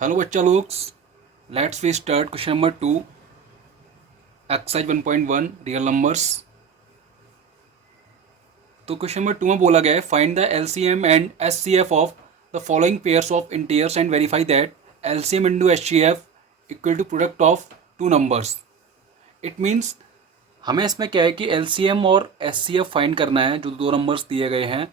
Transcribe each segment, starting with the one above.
Hello बच्चा लोग, let's we start question number 2 exercise 1.1 real numbers. तो क्वेश्चन नंबर 2 में बोला गया है find the LCM and HCF of the following pairs of integers and verify that LCM into HCF equal to product of two numbers. It means हमें इसमें क्या है कि एलसीएम और एचसीएफ फाइंड करना है जो दो नंबर्स दिए गए हैं,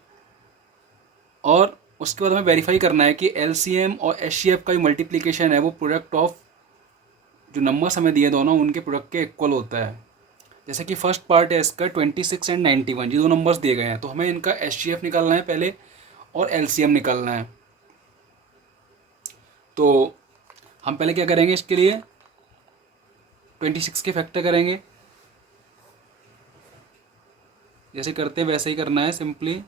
और उसके बाद हमें वेरीफाई करना है कि एलसीएम और एचसीएफ का जो मल्टीप्लिकेशन है वो प्रोडक्ट ऑफ जो नंबर्स हमें दिए दोनों उनके प्रोडक्ट के इक्वल होता है। जैसे कि फर्स्ट पार्ट है इसका 26 एंड 91, ये दो नंबर्स दिए गए हैं, तो हमें इनका एचसीएफ निकालना है पहले और एलसीएम निकालना है। तो हम पहले क्या करेंगे, इसके लिए 26 के फैक्टर करेंगे, जैसे करते हैं वैसे ही करना है सिंपली।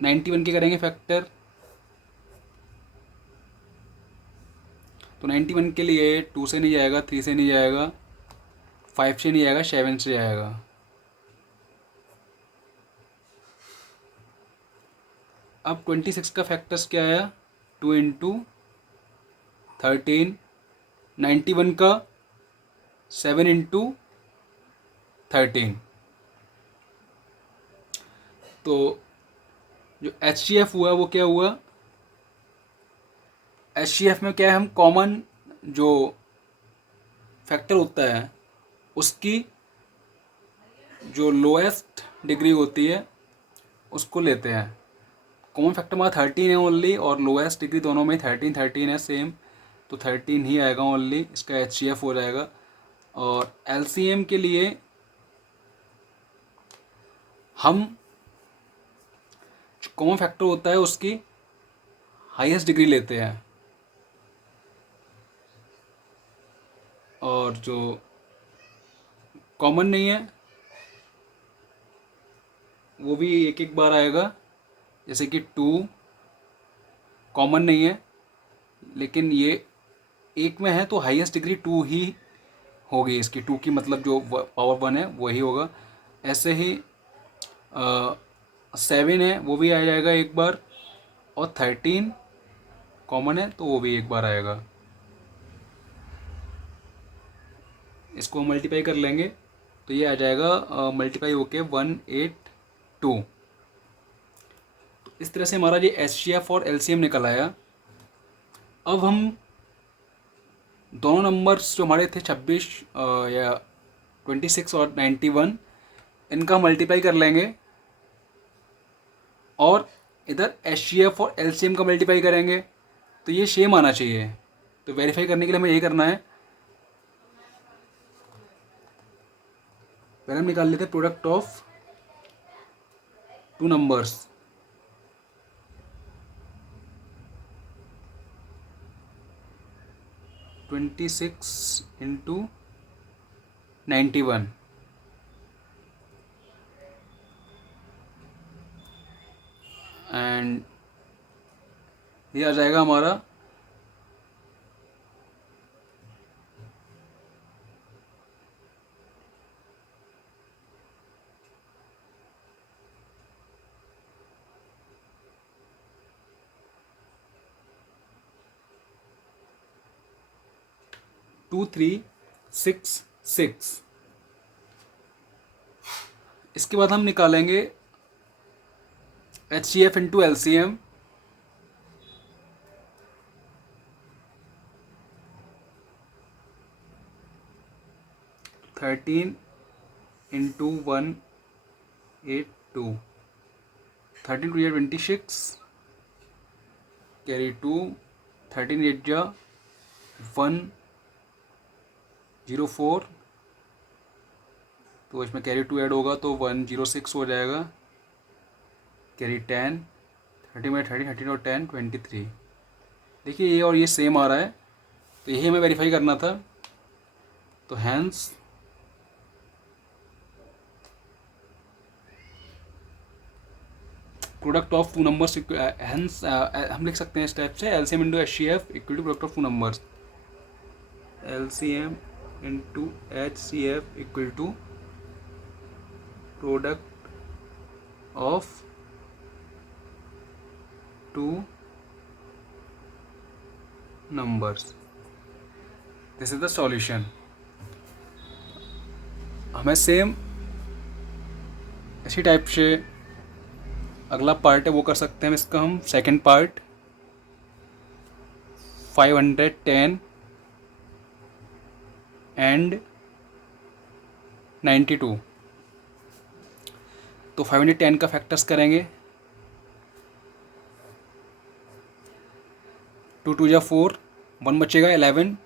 91 के करेंगे फैक्टर, तो 91 के लिए 2 से नहीं जाएगा, 3 से नहीं जाएगा, 5 से नहीं जाएगा, 7 से जाएगा। अब 26 का फैक्टर्स क्या आया, 2 इंटू 13, 91 का 7 इंटू 13। तो जो एच हुआ वो क्या हुआ, एच में क्या है, हम कॉमन जो फैक्टर होता है उसकी जो लोएस्ट डिग्री होती है उसको लेते हैं। कॉमन फैक्टर हमारा 13 है ओनली, और लोएस्ट डिग्री दोनों में 13 है सेम, तो 13 ही आएगा ओनली, इसका एच हो जाएगा। और एल के लिए हम जो कॉमन फैक्टर होता है उसकी हाईएस्ट डिग्री लेते हैं, और जो कॉमन नहीं है वो भी एक एक बार आएगा। जैसे कि 2 कॉमन नहीं है, लेकिन ये एक में है तो हाईएस्ट डिग्री 2 ही होगी इसकी, 2 की मतलब जो पावर 1 है वही होगा। ऐसे ही 7 है वो भी आ जाएगा एक बार, और 13 कॉमन है तो वो भी एक बार आएगा। इसको मल्टीप्लाई कर लेंगे तो ये आ जाएगा मल्टीप्लाई होके 182। तो इस तरह से हमारा ये एचसीएफ और एलसीएम निकल आया। अब हम दोनों नंबर्स जो हमारे थे 26 या 26 और 91, इनका मल्टीप्लाई कर लेंगे, और इधर एचसीएफ और एलसीएम का मल्टीप्लाई करेंगे, तो ये सेम आना चाहिए। तो वेरीफाई करने के लिए हमें यही करना है, पहले हम निकाल लेते हैं product of two numbers. Twenty six into 91, and ये आ जाएगा हमारा 2366। इसके बाद हम निकालेंगे H C F into L C M. Thirteen into 182, 13 two 26, carry 2, 13 8 जा 104, तो इसमें कैरी 2 ऐड होगा तो 106 हो जाएगा, कैरी 10, 30 में 30, 13 और 10 23। देखिए ये और ये सेम आ रहा है, तो यही हमें वेरीफाई करना था। तो hence product of two numbers, hence हम लिख सकते हैं इस टाइप से, LCM into HCF equal to product of two numbers. LCM into HCF equal to product of two numbers. This is the solution. हमें सेम इसी टाइप से अगला पार्ट है वो कर सकते हैं। इसका हम सेकंड पार्ट 510 एंड 92। तो 510 का फैक्टर्स करेंगे। 2 2 जा 4, 1 बचेगा 11,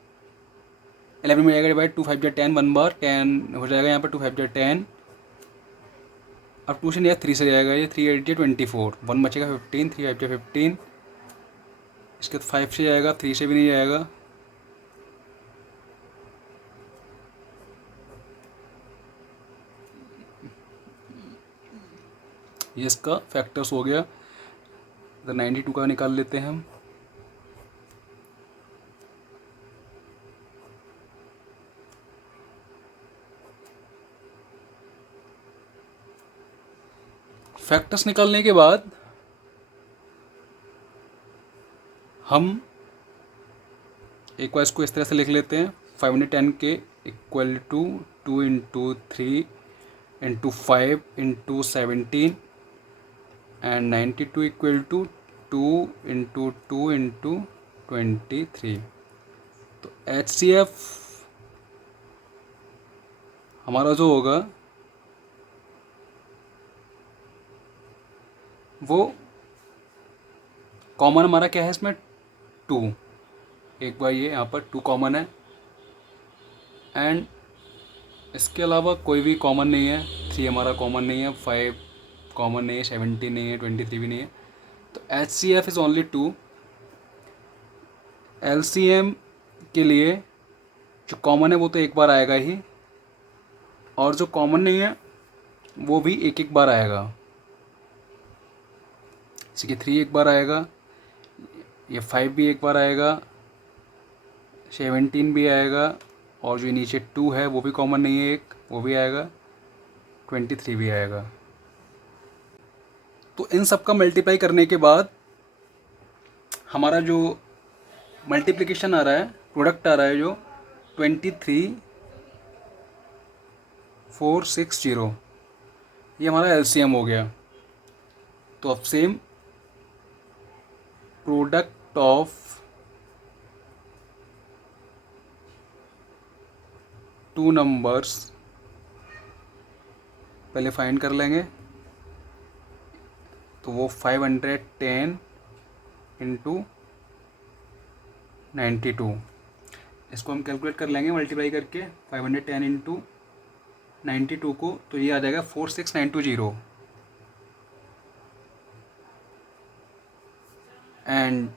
11 में जाएगा डिवाइड, 2 5 जा 10, 1 बार 10 हो जाएगा यहाँ पर, 2 5 जा 10। अब 2 से नहीं 3 से जाएगा ये, 3 8 जा 24, 1 बचेगा 15, 3 5 जा 15। इसके बाद 5 से जाएगा, 3 से भी नहीं जाएगा। ये इसका फैक्टर्स हो गया। तो 92 का निकाल लेते हैं हम। फैक्टर्स निकालने के बाद हम एक बार इसको इस तरह से लिख लेते हैं। 510 के equal to 2 into 3 into 5 into 17 and 92 equal to 2 into 2 into 23। तो HCF हमारा जो होगा वो कॉमन हमारा क्या है इसमें, 2। एक बार ये यहाँ पर 2 कॉमन है एंड इसके अलावा कोई भी कॉमन नहीं है। 3 हमारा कॉमन नहीं है, 5 कॉमन नहीं है, 17 नहीं है, 23 भी नहीं है। तो HCF इज़ ओनली 2। LCM के लिए जो कॉमन है वो तो एक बार आएगा ही, और जो कॉमन नहीं है वो भी एक एक बार आएगा। जैसे कि 3 एक बार आएगा, ये 5 भी एक बार आएगा, 17 भी आएगा, और जो नीचे 2 है वो भी कॉमन नहीं है, एक वो भी आएगा, 23 भी आएगा। तो इन सब का मल्टीप्लाई करने के बाद हमारा जो मल्टीप्लिकेशन आ रहा है, प्रोडक्ट आ रहा है जो 23460, ये हमारा LCM हो गया। तो अब same product of two numbers पहले फाइंड कर लेंगे। तो वो 510 इंटू 92, इसको हम कैलकुलेट कर लेंगे मल्टीप्लाई करके 510 इंटू 92 को। तो ये आ जाएगा 46920 एंड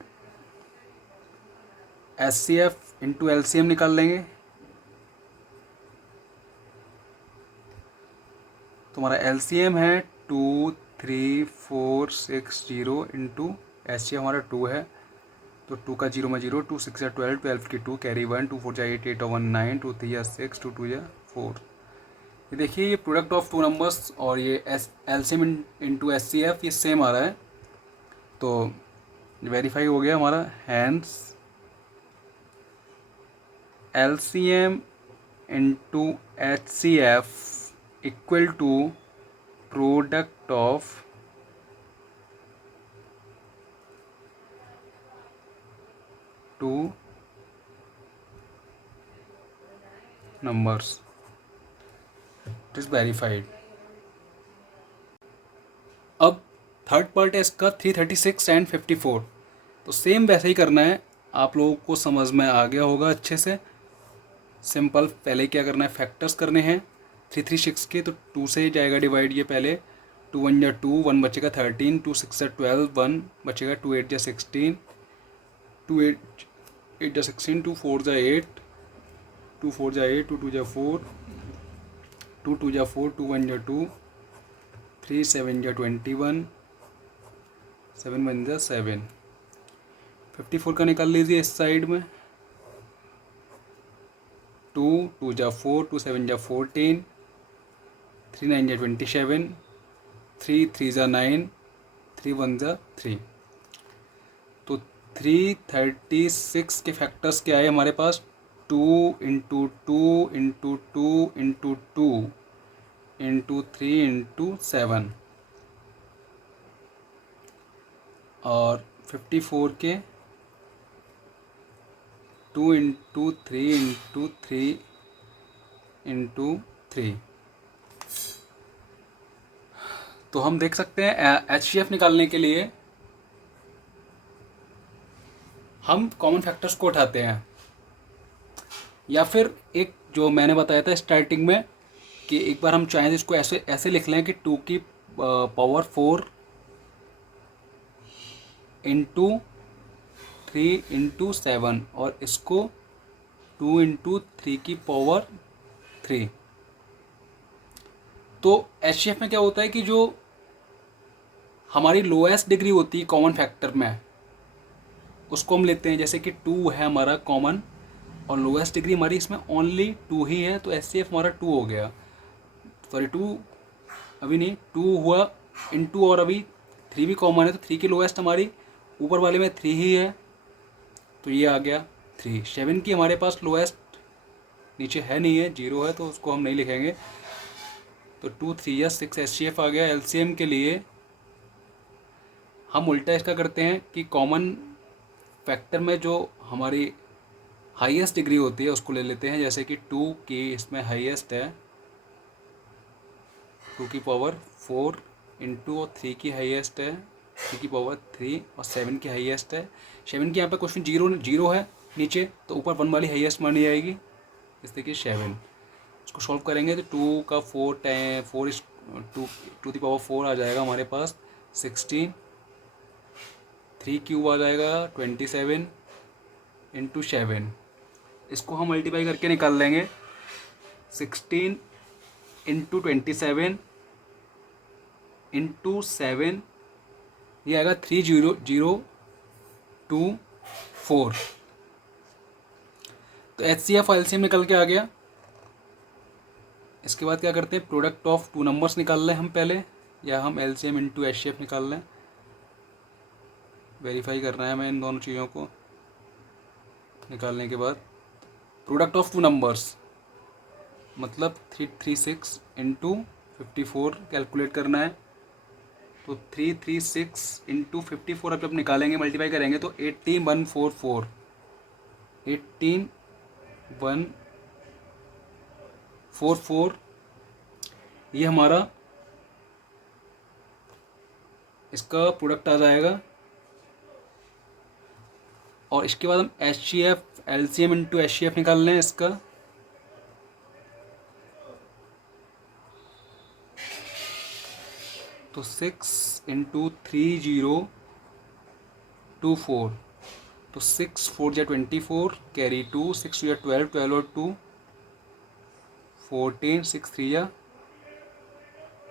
HCF इंटू LCM निकाल लेंगे। तो हमारा LCM है 23460 इंटू HCF हमारा 2 है। तो 2 का 0 में 0, 2 6 12, 12 की 2 कैरी 1, 2 4 8, 8 1 9, 2 3 6, 2 2 4। ये देखिए ये प्रोडक्ट ऑफ टू नंबर्स और ये LCM इंटू HCF ये सेम आ रहा है। तो वेरीफाई हो गया हमारा। Hence LCM into HCF equal to product of two numbers. It is verified. अब थर्ड पार्ट है इसका 336 एंड 54। तो सेम वैसे ही करना है, आप लोगों को समझ में आ गया होगा अच्छे से। सिंपल, पहले क्या करना है, फैक्टर्स करने हैं 336 के। तो 2 से जाएगा डिवाइड, ये पहले 2 1 जा 2, 1 बचेगा 13, 2 6 जा 12, 1 बचेगा, 2 8 जा 16, 2 8 जा 16, 2 4 जा 8, 2 4 जा 8, 2 2 जा 4, 2 2 जा 4, 2 1 जा 2, 3 7 जा 21, 7 1 जा 7। 54 का निकाल लीजिए इस साइड में। 2 2 जा 4, 2 7 जा 14, 3 9 जा 27, 3 3 जा 9, 3 1 जा 3। 336 के फैक्टर्स क्या है हमारे पास, 2 into 2 into 2 into 2 into 3 into 7, और 54 के 2 इंटू 3 इंटू 3 इंटू 3। तो हम देख सकते हैं HCF निकालने के लिए हम कॉमन फैक्टर्स को उठाते हैं, या फिर एक जो मैंने बताया था स्टार्टिंग में कि एक बार हम चाहें तो इसको ऐसे ऐसे लिख लें कि 2 की पावर 4 इंटू 3 इंटू 7, और इसको 2 इंटू 3 की पावर 3। तो HCF में क्या होता है कि जो हमारी लोएस्ट डिग्री होती है कॉमन फैक्टर में, उसको हम लेते हैं। जैसे कि 2 है हमारा कॉमन, और लोएस्ट डिग्री हमारी इसमें ओनली 2 ही है, तो HCF हमारा 2 हो गया। सॉरी 2 अभी नहीं, 2 हुआ इंटू, और अभी 3 भी कॉमन है, तो 3 की लोएस्ट हमारी ऊपर वाले में 3 ही है, तो ये आ गया 3। 7 की हमारे पास लोएस्ट नीचे है नहीं है, 0 है, तो उसको हम नहीं लिखेंगे। तो 2 3 या 6 HCF आ गया। LCM के लिए हम उल्टा इसका करते हैं कि कॉमन फैक्टर में जो हमारी हाईएस्ट डिग्री होती है उसको ले लेते हैं। जैसे कि 2 की इसमें हाईएस्ट है 2 की पावर 4 इंटू, और 3 की हाईएस्ट है 3 की पावर 3, और 7 की हाईएस्ट है। 7 की यहाँ पे क्वेश्चन जीरो है नीचे, तो ऊपर 1 वाली हाईएस्ट मानी जाएगी, इस देखिए 7। इसको सॉल्व करेंगे तो 2 का 4 इस 2 की पावर 4 आ जाएगा हमारे पास 16, 3 क्यूब आ जाएगा 27 इंटू 7। इसको हम मल्टीप्लाई करके निकाल लेंगे। 16 इंटू 27 इंटू 7, ये आएगा 30024। तो HCF और LCM निकल के आ गया। इसके बाद क्या करते हैं, प्रोडक्ट ऑफ 2 नंबर्स निकाल लें हम पहले, या हम LCM इंटू HCF निकाल लें। वेरीफाई करना है हमें इन दोनों चीज़ों को। निकालने के बाद प्रोडक्ट ऑफ 2 नंबर्स मतलब 336 इंटू 54 कैलकुलेट करना है। तो 336 इंटू 54 अब जब निकालेंगे, मल्टीप्लाई करेंगे, तो 18144 18144 ये हमारा इसका प्रोडक्ट आ जाएगा। और इसके बाद हम HCF LCM इंटू HCF निकाल लें इसका। तो 6 इंटू 3024, तो 6 4 जा 24, कैरी 2, 6 या 12, 12 और 2 14, 6 3 या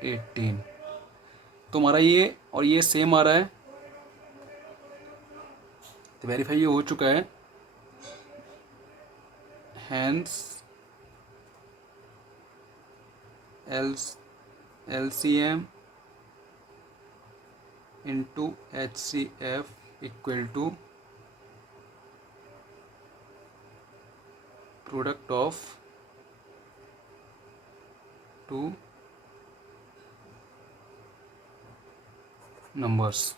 18। तो हमारा ये और ये सेम आ रहा है, तो वेरीफाई ये हो चुका है। Hence LCM into HCF equal to product of 2 numbers.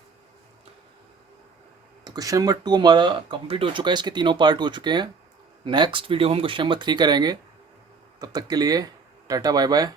तो क्वेश्चन नंबर 2 हमारा कंप्लीट हो चुका है, इसके तीनों पार्ट हो चुके हैं। नेक्स्ट वीडियो में हम क्वेश्चन नंबर 3 करेंगे। तब तक के लिए टाटा बाय बाय।